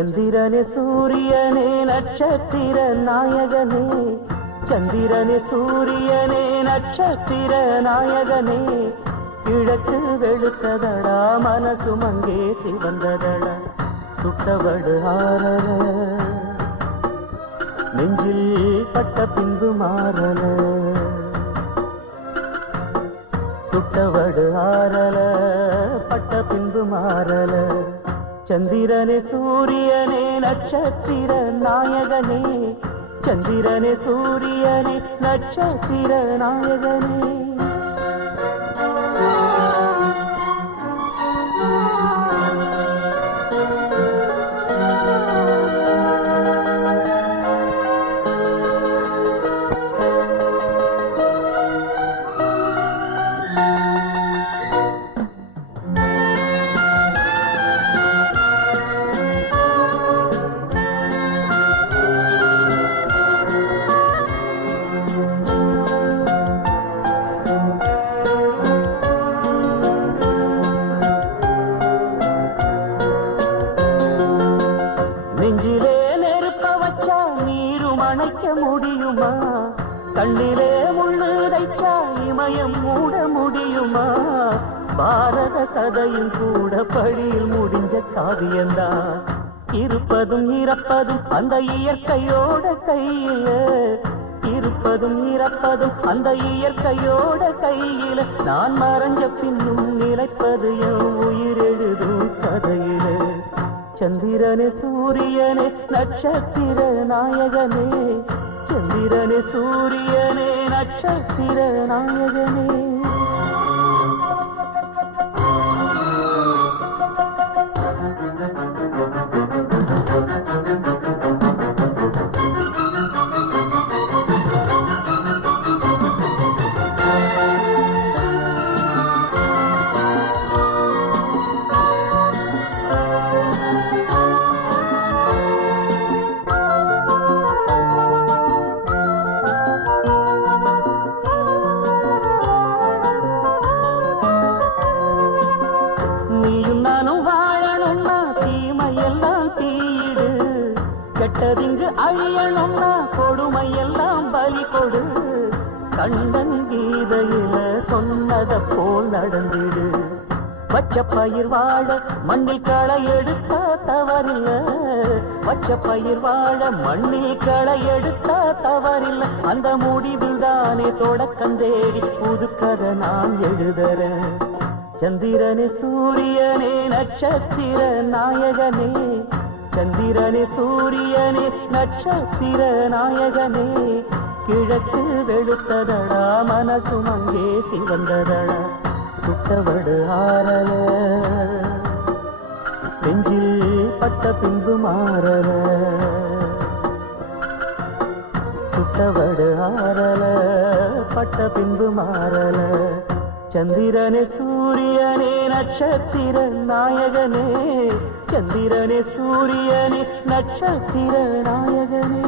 சந்திரனே சூரியனே நட்சத்திர நாயகனே, சந்திரனே சூரியனே நட்சத்திர நாயகனே, கிழக்கு வெளுத்ததடா மனசும் அங்கே சிவந்ததடா, சுட்டவடு ஆரல நெஞ்சில் பட்ட பின்பு மாறல, சுட்டவடு ஆரல பட்ட பின்பு மாறல. சந்திரனே சூரியனே நட்சத்திர நாயகனே, சந்திரனே சூரியனே நட்சத்திர நாயகனே. நெஞ்சிலே நெருப்ப வச்சா நீரும் அணைக்க முடியுமா, கண்ணிலே முள்ளு தைச்சா இமயம் மூட முடியுமா, பாரத கதையும் கூட பழியில் முடிஞ்ச காவியந்தான், இருப்பதும் இறப்பதும் அந்த இயற்கையோட கையில, இருப்பதும் இறப்பதும் அந்த இயற்கையோட கையில, நான் மறைஞ்ச பின்னும் நிலைப்பது என் உயிர் எழுதும் கதையில. சந்திரனே சூரியனே நட்சத்திர நாயகனே, சந்திரனே சூரியனே நட்சத்திர நாயகனே. நீயும் நானும் வாழணும்னா தீமையெல்லாம் தீயிடு, கெட்டதிங்கு அழியணும்னா கொடுமையெல்லாம் பலி கொடு, கண்ணன் கீதையில சொன்னத போல் நடந்திடு, வச்ச பயிர் வாழ மண்ணில் களை எடுத்தா தவறில்ல, வச்ச பயிர் வாழ மண்ணில் களை எடுத்தா தவறில்ல, அந்த முடிவில் தானே தொடக்கம் தேடி புதுக்கதை நான் எழுதுறேன். சந்திரனே சூரியனே நட்சத்திர நாயகனே, சந்திரனே சூரியனே நட்சத்திர நாயகனே, கிழக்கு வெளுத்ததடா மனசும் அங்கே சிவந்ததடா, சுட்டவடு ஆரல நெஞ்சில் பட்ட பின்பு மாறல, சுட்டவடு ஆரல பட்ட பின்பு மாறல. சந்திரனே சூரியனே நட்சத்திர நாயகனே, சந்திரனே சூரியனே நட்சத்திர நாயகனே.